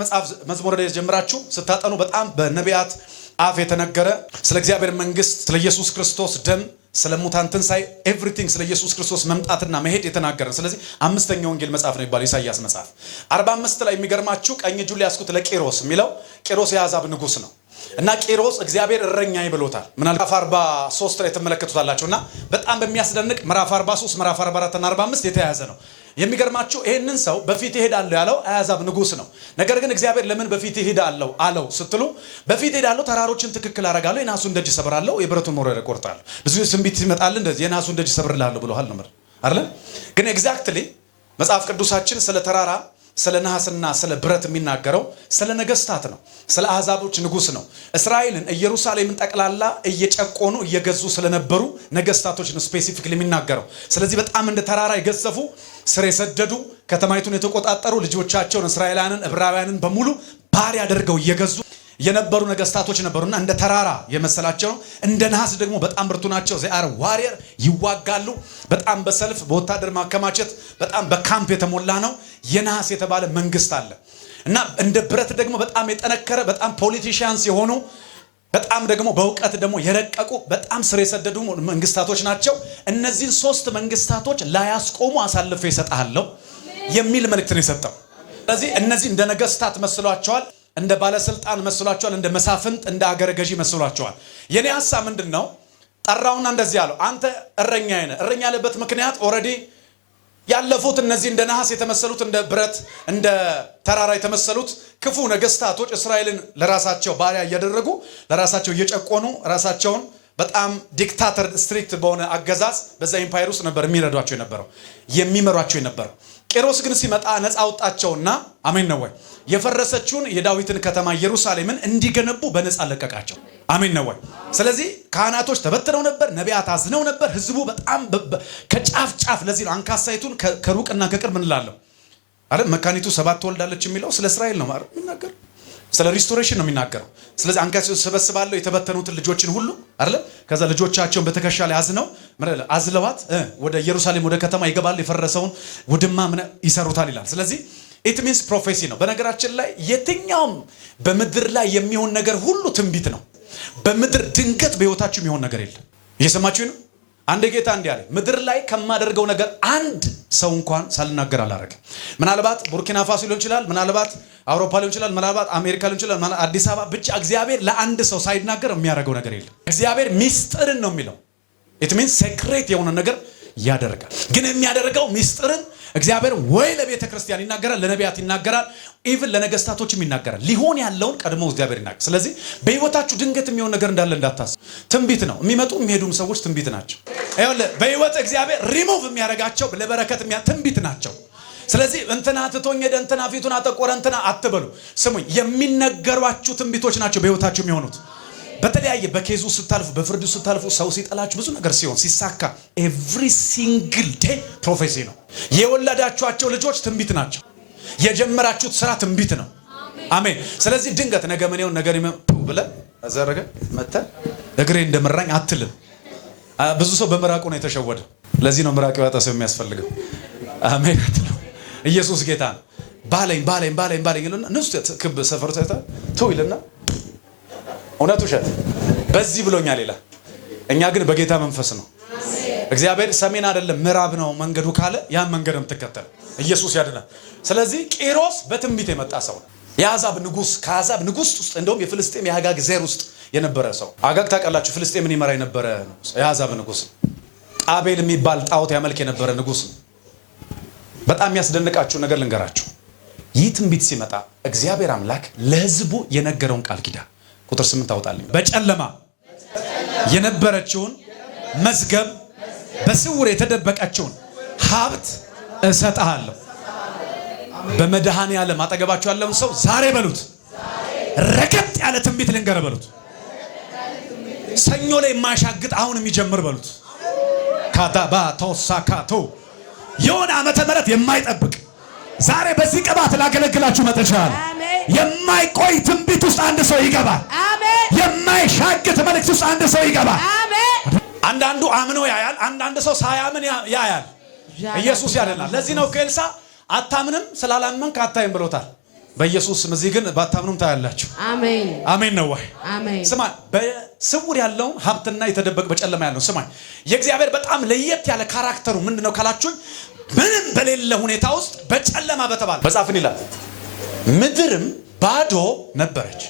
መጽሐፍ መዝሙረ ዳዊት ጀምራችሁ ስታጠኑ በጣም በነቢያት አፍ የተነገረ ስለ እግዚአብሔር መንግስት፣ ስለ ኢየሱስ ክርስቶስ ደም፣ ስለ ሙታን ትንሣኤ ኤቭሪቲንግ ስለ ኢየሱስ ክርስቶስ መምጣትና መሄድ የተናገረ። ስለዚህ አምስተኛው ወንጌል መጽሐፍ ነው የሚባለው ኢሳይያስ መጽሐፍ 45 ላይ የሚገርማችሁ ቀኝ እጁን ሊያስኩት ለቂሮስ የሚለው ቂሮስ የአሕዛብ ንጉስ ነው እና ቂሮስ እግዚአብሔር እረኛዬ ብሎታል። ምናልባት 43 ላይ ተመለከቱታላችሁና በጣም በሚያስደንቅ ምዕራፍ 43 ምዕራፍ 44 እና 45 የተያያዘ ነው። የሚገርማችሁ ይሄንን ሰው በፊት ይሄዳለሁ ያለው አሕዛብ ንጉስ ነው። ነገር ግን እግዚአብሔር ለምን በፊት ይሄዳለሁ አለው ስትሉ በፊት ይሄዳለሁ ተራሮችን ትክክል አደርጋለሁ፣ የናሱን ደጅ ሰብራለሁ፣ የብረቱን ሞረድ እቆርጣለሁ። ብዙ ትንቢት ይመጣል እንደዚህ የናሱን ደጅ ሰብርልሃለሁ ብሎሃል ነው አይደል? ግን ኤግዛክትሊ መጽሐፍ ቅዱሳችን ስለ ተራራ ስለ ነሐስና ስለ ብረት የሚናገረው ስለ ነገስታት ነው። ስለ አሕዛቦች ንጉስ ነው። እስራኤልን ኢየሩሳሌምን ጠቅላላ እየጨቆኑ እየገዙ ስለነበሩ ነገስታቶች ነው ስፔሲፊክሊ የሚናገረው። ስለዚህ በጣም እንደ ተራራ የገዘፉ ስር የሰደዱ ከተማይቱን የተቆጣጠሩ ልጆቻቸውን እስራኤላውያንን ዕብራውያንን በሙሉ ባሪያ አድርገው እየገዙ የነበሩ ነገስታቶች ነበሩና እንደ ተራራ የመሰላቸው ነው። እንደ ነሐስ ደግሞ በጣም ብርቱ ናቸው። ዚአር ዋሪየር ይዋጋሉ። በጣም በሰልፍ በወታደር ማከማቸት በጣም በካምፕ የተሞላ ነው። የነሐስ የተባለ መንግስት አለ እና እንደ ብረት ደግሞ በጣም የጠነከረ በጣም ፖለቲሽያንስ የሆኑ በጣም ደግሞ በእውቀት ደግሞ የረቀቁ በጣም ስር የሰደዱ መንግስታቶች ናቸው። እነዚህን ሶስት መንግስታቶች ላያስቆሙ አሳልፌ እሰጥሃለሁ የሚል መልእክት ነው የሰጠው። ስለዚህ እነዚህ እንደ ነገስታት መስሏቸዋል፣ እንደ ባለስልጣን መስሏቸዋል፣ እንደ መሳፍንት እንደ አገረ ገዢ መስሏቸዋል። የኔ ሐሳብ ምንድነው? ጠራውና እንደዚህ አለው፣ አንተ እረኛዬ ነህ። እረኛ ያለበት ምክንያት ኦልሬዲ ያለፉት እነዚህ እንደ ነሐስ የተመሰሉት እንደ ብረት እንደ ተራራ የተመሰሉት ክፉ ነገስታቶች እስራኤልን ለራሳቸው ባሪያ እያደረጉ ለራሳቸው እየጨቆኑ ራሳቸውን በጣም ዲክታተር ስትሪክት በሆነ አገዛዝ በዛ ኢምፓየር ውስጥ ነበር የሚረዷቸው የነበረው የሚመሯቸው የነበረው። ቂሮስ ግን ሲመጣ ነፃ አውጣቸውና አሜን ነው ወይ የፈረሰችውን የዳዊትን ከተማ ኢየሩሳሌምን እንዲገነቡ በነፃ ለቀቃቸው። አሜን ነው ወይ? ስለዚህ ካህናቶች ተበትነው ነበር፣ ነቢያት አዝነው ነበር፣ ህዝቡ በጣም ከጫፍ ጫፍ። ለዚህ ነው አንካሳይቱን ከሩቅና ከቅርብ እንላለን አይደል? መካኒቱ 7 ትወልዳለች የሚለው ስለ እስራኤል ነው ማለት የሚናገር፣ ስለ ሪስቶሬሽን ነው የሚናገረው። ስለዚህ አንካሳይቱ ሰበስባለሁ የተበተኑትን ልጆችን ሁሉ አይደል? ከዛ ልጆቻቸውን በትከሻ ላይ አዝለዋት ወደ ኢየሩሳሌም ወደ ከተማ ይገባሉ፣ የፈረሰውን ውድማ ይሰሩታል ይላል። ስለዚህ ኢት ሚንስ ፕሮፌሲ ነው። በነገራችን ላይ የትኛውም በምድር ላይ የሚሆን ነገር ሁሉ ትንቢት ነው። በምድር ድንገት በህይወታችሁ የሚሆን ነገር የለም። እየሰማችሁ ነው? አንድ ጌታ እንዲህ አለ፣ ምድር ላይ ከማደርገው ነገር አንድ ሰው እንኳን ሳልናገር አላረግም። ምናልባት ቡርኪና ፋሶ ሊሆን ይችላል፣ ምናልባት አውሮፓ ሊሆን ይችላል፣ ምናልባት አሜሪካ ሊሆን ይችላል፣ አዲስ አበባ ብቻ እግዚአብሔር ለአንድ ሰው ሳይናገር የሚያደርገው ነገር የለም። እግዚአብሔር ሚስጥርን ነው የሚለው። ኢት ሚንስ ሴክሬት የሆነ ነገር ያደርጋል። ግን የሚያደርገው ሚስጥርን እግዚአብሔር ወይ ለቤተ ክርስቲያን ይናገራል፣ ለነቢያት ይናገራል፣ ኢቭን ለነገስታቶችም ይናገራል። ሊሆን ያለውን ቀድሞ እግዚአብሔር ይናገራል። ስለዚህ በህይወታችሁ ድንገት የሚሆን ነገር እንዳለ እንዳታስቡ። ትንቢት ነው። የሚመጡ የሚሄዱም ሰዎች ትንቢት ናቸው። ይኸውልህ በህይወት እግዚአብሔር ሪሙቭ የሚያደርጋቸው ለበረከት ትንቢት ናቸው። ስለዚህ እንትና ትቶኝ ሄደ፣ እንትና ፊቱን አጠቆረ፣ እንትና አትበሉ። ስሙኝ፣ የሚነገሯችሁ ትንቢቶች ናቸው በህይወታችሁ የሚሆኑት። በተለያየ በኬዙ ስታልፉ በፍርዱ ስታልፉ ሰው ሲጠላችሁ ብዙ ነገር ሲሆን ሲሳካ ኤቭሪ ሲንግል ዴይ ፕሮፌሲ ነው። የወለዳችኋቸው ልጆች ትንቢት ናቸው። የጀመራችሁት ስራ ትንቢት ነው። አሜን። ስለዚህ ድንገት ነገ ምን ይሁን ነገር ይመጡ ብለን አዘረገ መተን እግሬ እንደመራኝ አትልም። ብዙ ሰው በምራቁ ነው የተሸወደ። ለዚህ ነው ምራቅ ያወጣ ሰው የሚያስፈልገው። አሜን አትለው። ኢየሱስ ጌታ ነው። ባለኝ ይሉና ንሱ ክብ ሰፈሩ ተይልና እውነቱ ውሸት በዚህ ብሎኛል ይላል። እኛ ግን በጌታ መንፈስ ነው። እግዚአብሔር ሰሜን አይደለም ምዕራብ ነው መንገዱ ካለ ያን መንገድ የምትከተል ኢየሱስ ያድናል። ስለዚህ ቂሮስ በትንቢት የመጣ ሰው ነው። የአሕዛብ ንጉስ፣ ከአሕዛብ ንጉስ ውስጥ እንደውም የፍልስጤም የአጋግ ዘር ውስጥ የነበረ ሰው። አጋግ ታውቃላችሁ፣ ፍልስጤምን ይመራ የነበረ የአሕዛብ ንጉስ፣ ጣቤል የሚባል ጣዖት ያመልክ የነበረ ንጉስ ነው። በጣም የሚያስደንቃችሁ ነገር ልንገራችሁ። ይህ ትንቢት ሲመጣ እግዚአብሔር አምላክ ለህዝቡ የነገረውን ቃል ኪዳን ቁጥር 8 አውጣልኝ። በጨለማ የነበረችውን መዝገብ በስውር የተደበቀችውን ሀብት እሰጥሃለሁ። በመድኃኔ ዓለም አጠገባችሁ ያለውን ሰው ዛሬ በሉት፣ ረገጥ ያለ ትንቢት ልንገር በሉት። ሰኞ ላይ የማያሻግጥ አሁን የሚጀምር በሉት። ካታባ ተወሳካቶ የሆነ ዓመተ ምህረት የማይጠብቅ ዛሬ በዚህ ቅባት ላገለግላችሁ መጥቻለሁ። የማይቆይ ትንቢት ውስጥ አንድ ሰው ይገባል። የማይሻግት መልእክት ውስጥ አንድ ሰው ይገባል። አንዳንዱ አምኖ ያያል፣ አንዳንድ ሰው ሳያምን ያያል። ኢየሱስ ያደናል። ለዚህ ነው ኤልሳ አታምንም ስላላመንክ አታይም ብሎታል። በኢየሱስ ስም እዚህ ግን ባታምኑም ታያላችሁ። አሜን አሜን ነው ወይ? አሜን። ስማ በስውር ያለውን ሀብትና የተደበቀ በጨለማ ያለውን ስማ። የእግዚአብሔር በጣም ለየት ያለ ካራክተሩ ምንድነው ካላችሁኝ ምንም በሌለ ሁኔታ ውስጥ በጨለማ በተባለ መጽሐፍን ይላል ምድርም ባዶ ነበረች።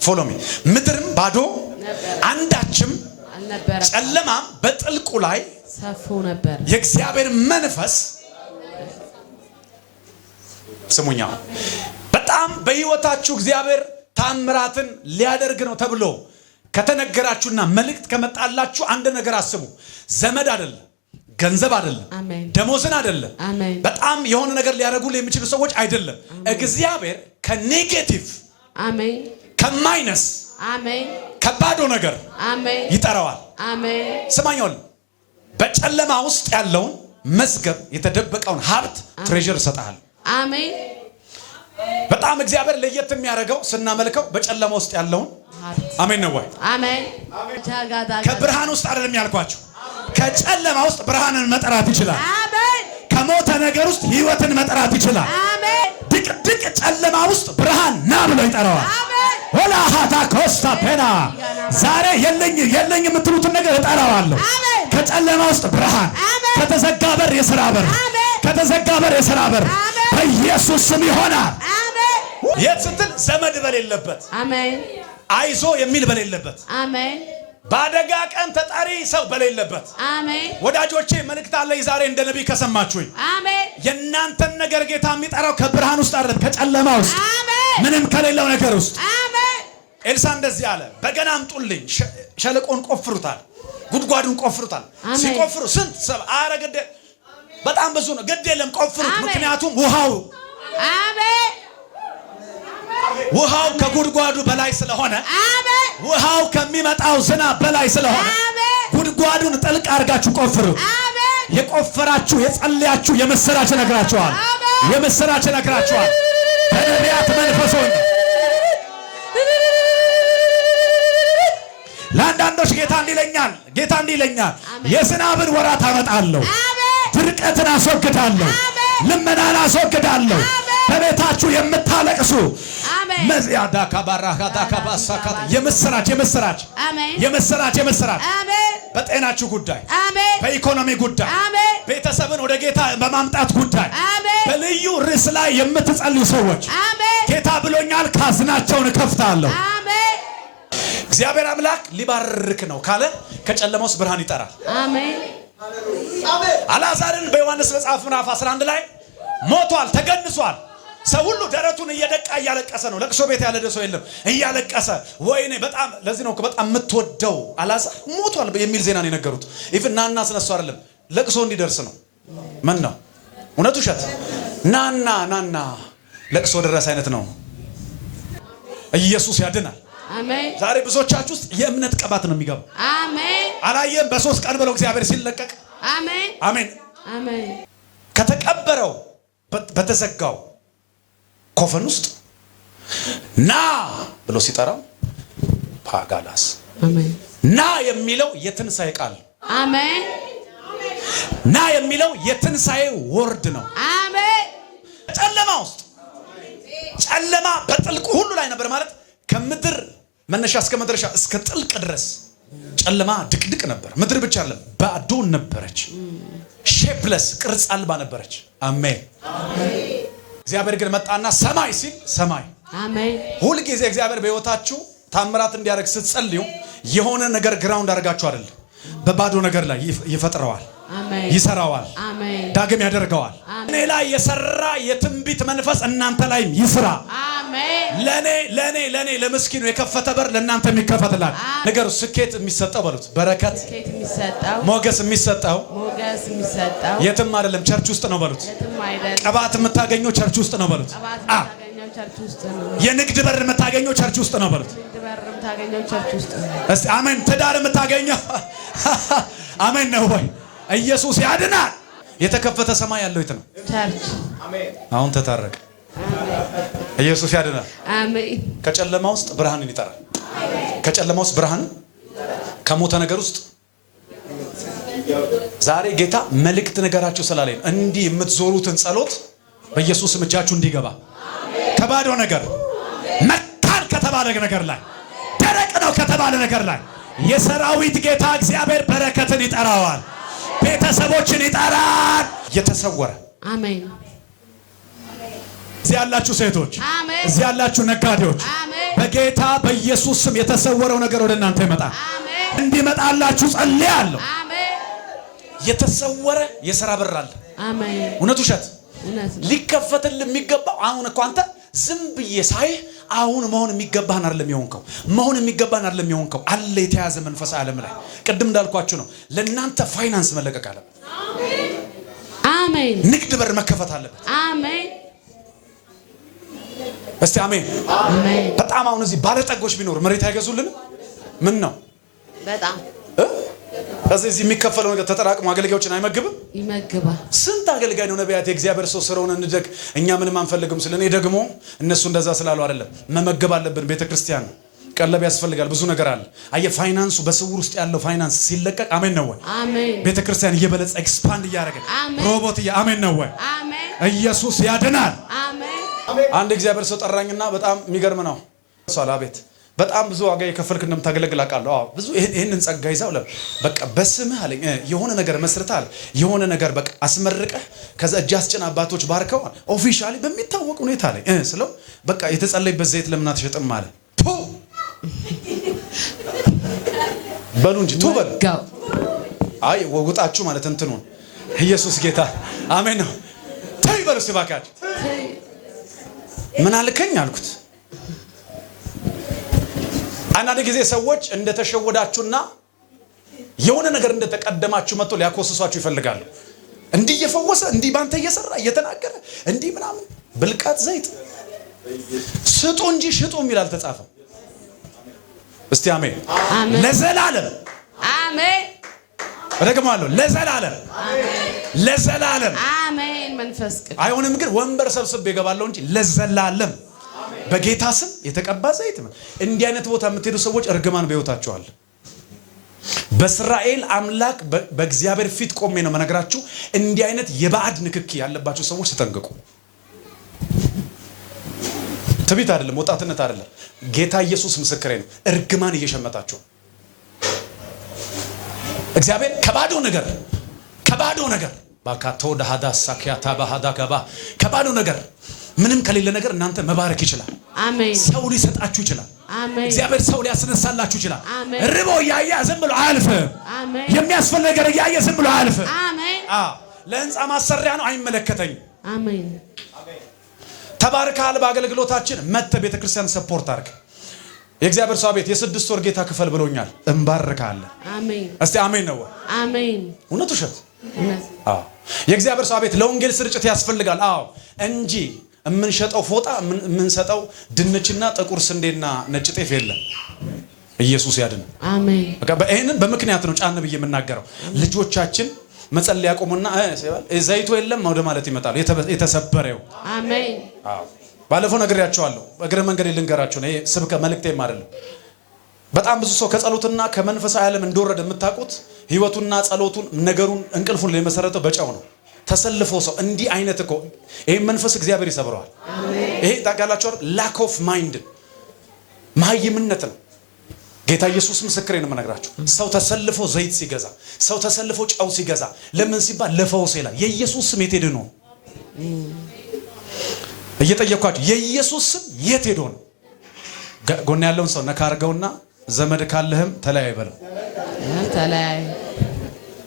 ፎሎሚ ምድርም ባዶ አንዳችም አልነበረ፣ ጨለማም በጥልቁ ላይ ሰፎ ነበር። የእግዚአብሔር መንፈስ ስሙኛ በጣም በህይወታችሁ እግዚአብሔር ታምራትን ሊያደርግ ነው ተብሎ ከተነገራችሁና መልእክት ከመጣላችሁ አንድ ነገር አስቡ። ዘመድ አይደለም፣ ገንዘብ አይደለም፣ ደሞዝን አይደለም፣ በጣም የሆነ ነገር ሊያደርጉልህ የሚችሉ ሰዎች አይደለም። እግዚአብሔር ከኔጌቲቭ አሜን ከማይነስ አሜን ከባዶ ነገር አሜን ይጠራዋል። አሜን ስማኛው በጨለማ ውስጥ ያለውን መዝገብ የተደበቀውን ሀብት ትሬዠር ይሰጣል። አሜን በጣም እግዚአብሔር ለየት የሚያደርገው ስናመልከው በጨለማ ውስጥ ያለውን አሜን ነው ወይ? አሜን ከብርሃን ውስጥ አይደለም ያልኳችሁ፣ ከጨለማ ውስጥ ብርሃንን መጥራት ይችላል። አሜን ከሞተ ነገር ውስጥ ህይወትን መጥራት ይችላል። አሜን ድቅድቅ ጨለማ ውስጥ ብርሃን ና ብሎ ይጠራዋል። አሜን ወላ ሃታ ኮስታ ፔና ዛሬ የለኝ የምትሉትን ነገር እጠራዋለሁ። ከጨለማ ውስጥ ብርሃን፣ ከተዘጋ በር የሥራ በር፣ ከተዘጋ በር የሥራ በር በኢየሱስ ስም ይሆናል። አሜን የት ስትል ዘመድ በሌለበት አሜን አይዞ የሚል በሌለበት አሜን ባደጋ ቀን ተጣሪ ሰው በሌለበት አሜን ወዳጆቼ መልእክት አለኝ ዛሬ እንደ ነብይ ከሰማችሁኝ አሜን የእናንተን ነገር ጌታ የሚጠራው ከብርሃን ውስጥ አይደለም ከጨለማ ውስጥ አሜን ምንም ከሌለው ነገር ውስጥ አሜን ኤልሳ እንደዚህ አለ በገና አምጡልኝ ሸለቆን ቆፍሩታል ጉድጓዱን ቆፍሩታል ሲቆፍሩ ስንት ሰብ አረገደ በጣም ብዙ ነው ግድ የለም ቆፍሩት ምክንያቱም ውሃው ከጉድጓዱ በላይ ስለሆነ አሜን ውሃው ከሚመጣው ዝናብ በላይ ስለሆነ አሜን ጉድጓዱን ጥልቅ አድርጋችሁ ቆፍሩት። አሜን የቆፈራችሁ የጸለያችሁ የምስራች ነግራችኋል። የምስራች ነግራችኋል። በነቢያት መንፈሶን ለአንዳንዶች ጌታ እንዲለኛል የዝናብን ወራት አመጣለሁ፣ ድርቀትን አስወግዳለሁ፣ ልመናን አስወግዳለሁ። በቤታችሁ የምታለቅሱ መዚያዳ ካባራካታ ካባሳካታ የምስራች በጤናችሁ ጉዳይ በኢኮኖሚ ጉዳይ ቤተሰብን ወደ ጌታ በማምጣት ጉዳይ በልዩ ርዕስ ላይ የምትጸልዩ ሰዎች ጌታ ብሎኛል ካዝናቸውን እከፍታለሁ። እግዚአብሔር አምላክ ሊባርክ ነው ካለ ከጨለማ ውስጥ ብርሃን ይጠራል። አሜን አልዓዛርን በዮሐንስ መጽሐፍ ምዕራፍ 11 ላይ ሞቷል፣ ተገንሷል። ሰው ሁሉ ደረቱን እየደቃ እያለቀሰ ነው። ለቅሶ ቤት ያለ ሰው የለም። እያለቀሰ ወይኔ በጣም ለዚህ ነው በጣም የምትወደው አልዓዛር ሞቷል የሚል ዜና ነው የነገሩት። ኢቭን ናና ስለሱ አይደለም ለቅሶ እንዲደርስ ነው። ምን ነው እውነቱ ውሸት? ናና ለቅሶ ደረስ አይነት ነው። ኢየሱስ ያድናል። አሜን ዛሬ ብዙዎቻችሁ ውስጥ የእምነት ቅባት ነው የሚገባው። አሜን አላየም በ3 ቀን ብለው እግዚአብሔር ሲለቀቅ አሜን አሜን ከተቀበረው በተዘጋው ኮፈን ውስጥ ና ብሎ ሲጠራው ፓጋላስ አሜን ና የሚለው የትንሳኤ ቃል አሜን ና የሚለው የትንሳኤ ወርድ ነው። አሜን ጨለማ ውስጥ ጨለማ በጥልቁ ሁሉ ላይ ነበር ማለት ከምድር መነሻ እስከ መድረሻ እስከ ጥልቅ ድረስ ጨለማ ድቅድቅ ነበር። ምድር ብቻ አይደለም ባዶ ነበረች። ሼፕለስ ቅርጽ አልባ ነበረች። አሜን እግዚአብሔር ግን መጣና ሰማይ ሲል ሰማይ አሜን ሁሉ ጊዜ እግዚአብሔር በህይወታችሁ ታምራት እንዲያደርግ ስትጸልዩ የሆነ ነገር ግራውንድ አድርጋችሁ አይደለም በባዶ ነገር ላይ ይፈጥረዋል። አሜን ይሰራዋል። አሜን ዳግም ያደርገዋል። እኔ ላይ የሰራ የትንቢት መንፈስ እናንተ ላይም ይስራ። አሜን ለኔ ለምስኪኑ የከፈተ በር ለእናንተ የሚከፈትላል። ነገሩ ስኬት የሚሰጠው በሉት በረከት ሞገስ የሚሰጠው የትም አይደለም ቸርች ውስጥ ነው በሉት። ቅባት የምታገኘው ቸርች ውስጥ ነው በሉት። የንግድ በር የምታገኘው ቸርች ውስጥ ነው በሉት። እስቲ አሜን ትዳር የምታገኘው አሜን ነው ወይ? ኢየሱስ ያድናል። የተከፈተ ሰማይ ያለው የት ነው? ቸርች። አሜን አሁን ተታረቀ። ኢየሱስ ያድናል። አሜን ከጨለማ ውስጥ ብርሃንን ይጠራል። ከጨለማ ውስጥ ብርሃን ከሞተ ነገር ውስጥ ዛሬ ጌታ መልእክት ነገራችሁ ስላለኝ እንዲህ የምትዞሩትን ጸሎት በኢየሱስ እጃችሁ እንዲገባ ከባዶ ነገር መካን ከተባለ ነገር ላይ ደረቅ ነው ከተባለ ነገር ላይ የሰራዊት ጌታ እግዚአብሔር በረከትን ይጠራዋል። ቤተሰቦችን ይጠራል። የተሰወረ አሜን። እዚህ ያላችሁ ሴቶች፣ አሜን። እዚህ ያላችሁ ነጋዴዎች፣ አሜን። በጌታ በኢየሱስ ስም የተሰወረው ነገር ወደ እናንተ ይመጣል። አሜን። እንዲመጣላችሁ ጸልያለሁ። አሜን። የተሰወረ የሥራ በር አለ። አሜን። እውነት ውሸት እውነት ሊከፈትልህ የሚገባው አሁን እኮ አንተ ዝም ብዬ ሳይ አሁን መሆን የሚገባህን አይደለም የሆንከው። መሆን የሚገባህን አይደለም የሆንከው። አለ የተያዘ መንፈስ ዓለም ላይ ቅድም እንዳልኳችሁ ነው። ለእናንተ ፋይናንስ መለቀቅ አለበት። አሜን። ንግድ በር መከፈት አለበት። አሜን። እስቲ አሜን። አሜን። በጣም አሁን እዚህ ባለጠጎች ቢኖር መሬት አይገዙልን? ምን ነው በጣም እዚህ የሚከፈለው ነገር ተጠራቅሞ አገልጋዮችን አይመግብም? ይመግባል። ስንት አገልጋይ ነው ነቢያት የእግዚአብሔር ሰው ስራውን እንደግ እኛ ምንም አንፈልግም ስለኔ ደግሞ እነሱ እንደዛ ስላሉ አይደለም። መመገብ አለብን። ቤተክርስቲያን ቀለብ ያስፈልጋል። ብዙ ነገር አለ። አየ ፋይናንሱ በስውር ውስጥ ያለው ፋይናንስ ሲለቀቅ አሜን ነው ወይ? አሜን። ቤተክርስቲያን እየበለጸ ኤክስፓንድ እያደረገ ሮቦት አሜን ነው ወይ? አሜን። ኢየሱስ ያድናል። አሜን። አንድ እግዚአብሔር ሰው ጠራኝና በጣም የሚገርም ነው። ሷላ ቤት በጣም ብዙ ዋጋ የከፈልክ እንደምታገለግል አውቃለሁ። አዎ ብዙ ይሄንን ጸጋ ይዛው በቃ በስምህ አለኝ የሆነ ነገር መስርታል። የሆነ ነገር በቃ አስመርቀህ ከዛ እጅ አስጭን አባቶች ባርከው ኦፊሻሊ በሚታወቅ ሁኔታ አለኝ ስለው በቃ የተጸለይበት ዘይት ለምን አትሸጥም አለ። ቱ በሉ እንጂ ቱ በሉ። አይ ወጉጣችሁ ማለት እንትኑን ኢየሱስ ጌታ አሜን ነው። ተይ በሉ ሲባካችሁ ምን አልከኝ አልኩት። አንዳንድ ጊዜ ሰዎች እንደተሸወዳችሁና የሆነ ነገር እንደተቀደማችሁ መጥቶ ሊያኮስሷችሁ ይፈልጋሉ። እንዲህ እየፈወሰ እንዲህ ባንተ እየሰራ እየተናገረ እንዲህ ምናምን ብልቃት ዘይት ስጡ እንጂ ሽጡ የሚል አልተጻፈም። እስቲ አሜን። ለዘላለም አሜን። እደግማለሁ። ለዘላለም ለዘላለም አሜን። መንፈስ ቅዱስ አይሆንም ግን ወንበር ሰብስቤ እገባለሁ እንጂ ለዘላለም በጌታ ስም የተቀባ ዘይት ነው። እንዲህ አይነት ቦታ የምትሄዱ ሰዎች እርግማን በሕይወታችሁ አለ። በእስራኤል አምላክ በእግዚአብሔር ፊት ቆሜ ነው መነግራችሁ። እንዲህ አይነት የባዕድ ንክኪ ያለባችሁ ሰዎች ተጠንቀቁ። ትቢት አይደለም፣ ወጣትነት አይደለም። ጌታ ኢየሱስ ምስክሬ ነው። እርግማን እየሸመታችሁ እግዚአብሔር ከባዶ ነገር ባካቶ ዳሃዳ ሳኪያታ ባሃዳ ገባ ከባዶ ነገር ምንም ከሌለ ነገር እናንተ መባረክ ይችላል። አሜን። ሰው ሊሰጣችሁ ይችላል። አሜን። እግዚአብሔር ሰው ሊያስነሳላችሁ ይችላል። አሜን። ርቦ ያያ ዝም ብሎ አያልፍም። አሜን። የሚያስፈልግ ነገር ያያ ዝም ብሎ አያልፍም። አሜን። ለህንፃ ማሰሪያ ነው አይመለከተኝም። አሜን። ተባርካል። በአገልግሎታችን መተ ቤተክርስቲያን ሰፖርት አድርግ። የእግዚአብሔር ሰው ቤት የ6 ወር ጌታ ክፈል ብሎኛል። እንባርካለን። አሜን። እስቲ አሜን ነው። አሜን። እውነት ውሸት? እውነት። የእግዚአብሔር ሰው ቤት ለወንጌል ስርጭት ያስፈልጋል። እንጂ የምንሸጠው ፎጣ የምንሰጠው ድንችና ጥቁር ስንዴና ነጭ ጤፍ የለም። ኢየሱስ ያድን። አሜን። ይሄንን በምክንያት ነው ጫን ብዬ የምናገረው። ልጆቻችን መጸለይ ያቆሙና ዘይቱ የለም ወደ ማለት ይመጣሉ። የተሰበረው አሜን። ባለፈው ነግሬያቸዋለሁ። እግረ መንገድ ልንገራችሁ ነው። ይሄ ስብከ መልእክቴም አይደለም። በጣም ብዙ ሰው ከጸሎትና ከመንፈሳዊ ዓለም እንደወረደ የምታውቁት ህይወቱና ጸሎቱን ነገሩን እንቅልፉን ላይ መሰረተው በጫው ነው። ተሰልፎ ሰው እንዲህ አይነት እኮ ይሄ መንፈስ እግዚአብሔር ይሰብረዋል። ይሄ ታውቃላችሁ ላክ ኦፍ ማይንድ ማይምነት ነው። ጌታ ኢየሱስ ምስክሬ ነው የምነግራችሁ። ሰው ተሰልፎ ዘይት ሲገዛ፣ ሰው ተሰልፎ ጫው ሲገዛ ለምን ሲባል ለፈውስ ይላል። የኢየሱስ ስም የት ሄዶ ነው? እየጠየኳችሁ የኢየሱስ ስም የት ሄዶ ነው? ጎን ያለውን ሰው ነካ አድርገውና ዘመድ ካለህም ተለያይ በለው። ተለያይ።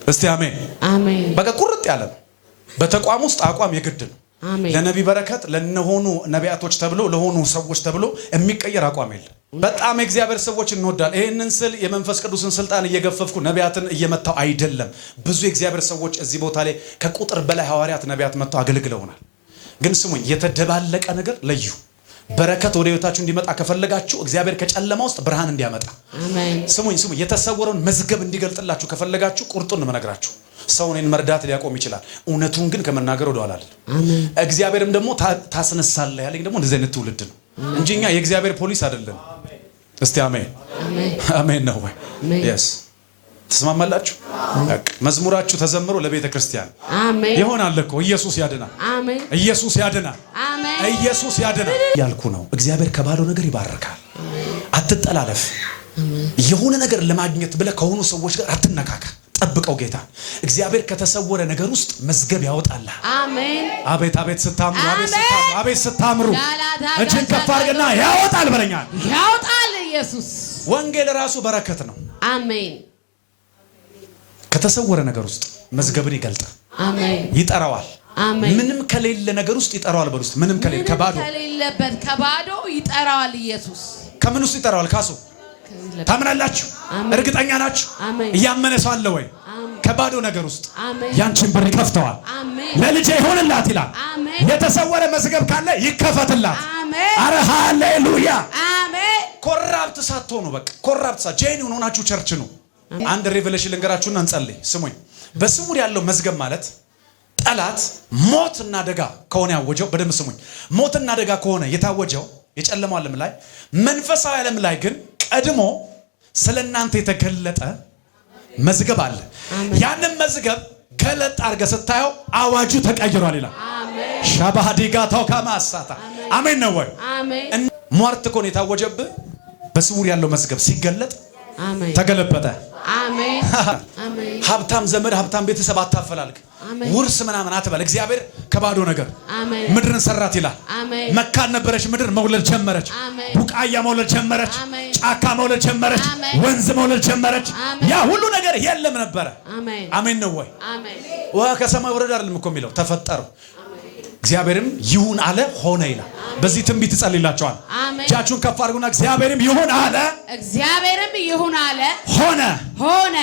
እስቲ አሜን። አሜን። በቃ ቁርጥ ያለ ነው። በተቋም ውስጥ አቋም የግድ ነው። ለነቢ በረከት ለነሆኑ ነቢያቶች ተብሎ ለሆኑ ሰዎች ተብሎ የሚቀየር አቋም የለም። በጣም የእግዚአብሔር ሰዎች እንወዳለን። ይሄንን ስል የመንፈስ ቅዱስን ስልጣን እየገፈፍኩ ነቢያትን እየመታው አይደለም። ብዙ የእግዚአብሔር ሰዎች እዚህ ቦታ ላይ ከቁጥር በላይ ሐዋርያት ነቢያት መጥተው አገልግለውናል። ግን ስሙኝ፣ የተደባለቀ ነገር ለዩ። በረከት ወደ ህይወታችሁ እንዲመጣ ከፈለጋችሁ እግዚአብሔር ከጨለማ ውስጥ ብርሃን እንዲያመጣ አሜን። ስሙኝ፣ የተሰወረውን መዝገብ እንዲገልጥላችሁ ከፈለጋችሁ ቁርጡን ነው መነግራችሁ። ሰው እኔን መርዳት ሊያቆም ይችላል። እውነቱን ግን ከመናገር ወደ ኋላ አይደለም። እግዚአብሔርም ደግሞ ታስነሳለህ ያለኝ ደግሞ እንደዚህ አይነት ትውልድ ነው እንጂ እኛ የእግዚአብሔር ፖሊስ አይደለም። እስቲ አሜን አሜን ነው ወይ? yes ተስማማላችሁ? መዝሙራችሁ ተዘምሮ ለቤተ ክርስቲያን አሜን ይሆናል እኮ። ኢየሱስ ያድናል። አሜን ኢየሱስ ያድናል። አሜን ኢየሱስ ያድናል ያልኩ ነው። እግዚአብሔር ከባዶ ነገር ይባርካል። አትጠላለፍ። የሆነ ነገር ለማግኘት ብለህ ከሆኑ ሰዎች ጋር አትነካካ። ጠብቀው ጌታ። እግዚአብሔር ከተሰወረ ነገር ውስጥ መዝገብ ያወጣልህ። አሜን አቤት አቤት ስታምሩ፣ አቤት ስታምሩ። እጅን ከፍ አድርግና ያወጣል በለኛል። ያወጣል ኢየሱስ። ወንጌል ራሱ በረከት ነው። አሜን ከተሰወረ ነገር ውስጥ መዝገብን ይገልጣል። አሜን ይጠራዋል። አሜን ምንም ከሌለ ነገር ውስጥ ይጠራዋል። በል ውስጥ ምንም ከሌለ ከባዶ ከሌለበት ከባዶ ይጠራዋል ኢየሱስ። ከምን ውስጥ ይጠራዋል? ካሱ ታምናላችሁ? እርግጠኛ ናችሁ? እያመነ ሰው አለ ወይ? ከባዶ ነገር ውስጥ ያንቺን በር ይከፍተዋል። ለልጄ ይሆንላት ይላል። የተሰወረ መዝገብ ካለ ይከፈትላት። አረ ሃሌሉያ። ኮራፕት ሳትሆኑ በቃ ኮራፕት ሳ ጄኒውን ሆናችሁ ቸርች ነው። አንድ ሬቨሌሽን ልንገራችሁና እንጸልይ። ስሙኝ። በስውር ያለው መዝገብ ማለት ጠላት ሞትና አደጋ ከሆነ ያወጀው፣ በደንብ ስሙኝ። ሞትና አደጋ ከሆነ የታወጀው የጨለማው ዓለም ላይ፣ መንፈሳዊ ዓለም ላይ ግን ቀድሞ ስለናንተ የተገለጠ መዝገብ አለ። ያንን መዝገብ ገለጥ አድርገህ ስታየው አዋጁ ተቀይሯል ይላል። ሻባዲጋ ተውካማሳታ አሜን ነው ወይ? ሟርት ከሆነ የታወጀብህ በስውር ያለው መዝገብ ሲገለጥ ተገለበጠ። አሜን አሜን። ሀብታም ዘመድ ሀብታም ቤተሰብ አታፈላልግ። ውርስ ምናምን አትበል። እግዚአብሔር ከባዶ ነገር ምድርን ሰራት ይላል። መካን ነበረች ምድር መውለድ ጀመረች። ቡቃያ መውለድ ጀመረች። ጫካ መውለድ ጀመረች። ወንዝ መውለድ ጀመረች። ያ ሁሉ ነገር የለም ነበረ። አሜን ነው ወይ? ውሃ ከሰማይ ወረደ አይደለም እኮ የሚለው ተፈጠሩ። እግዚአብሔርም ይሁን አለ ሆነ ይላል። በዚህ ትንቢት ይጸልይላችኋል። እጃችሁን ከፍ አድርጉና እግዚአብሔርም ይሁን አለ፣ እግዚአብሔርም ይሁን አለ ሆነ ሆነ።